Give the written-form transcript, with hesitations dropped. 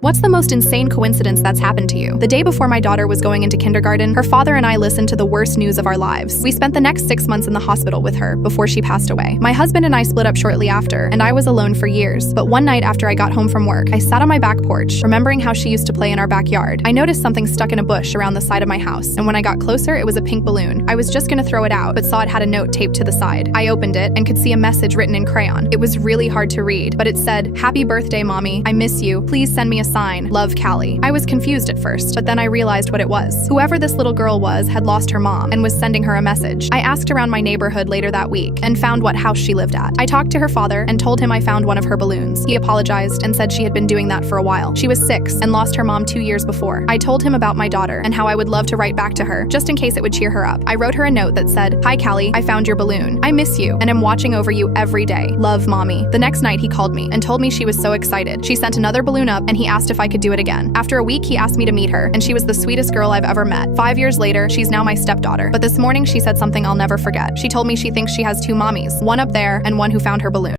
What's the most insane coincidence that's happened to you? The day before my daughter was going into kindergarten, her father and I listened to the worst news of our lives. We spent the next 6 months in the hospital with her before she passed away. My husband and I split up shortly after, and I was alone for years. But one night after I got home from work, I sat on my back porch, remembering how she used to play in our backyard. I noticed something stuck in a bush around the side of my house, and when I got closer, it was a pink balloon. I was just gonna throw it out, but saw it had a note taped to the side. I opened it and could see a message written in crayon. It was really hard to read, but it said, "Happy birthday, Mommy. I miss you. Please send me a sign. Love, Callie." I was confused at first, but then I realized what it was. Whoever this little girl was had lost her mom and was sending her a message. I asked around my neighborhood later that week and found what house she lived at. I talked to her father and told him I found one of her balloons. He apologized and said she had been doing that for a while. She was 6 and lost her mom 2 years before. I told him about my daughter and how I would love to write back to her, just in case it would cheer her up. I wrote her a note that said, "Hi Callie, I found your balloon. I miss you and am watching over you every day. Love, Mommy." The next night he called me and told me she was so excited. She sent another balloon up and he asked if I could do it again. After a week, he asked me to meet her, and she was the sweetest girl I've ever met. 5 years later, she's now my stepdaughter. But this morning, she said something I'll never forget. She told me she thinks she has 2 mommies, one up there and one who found her balloon.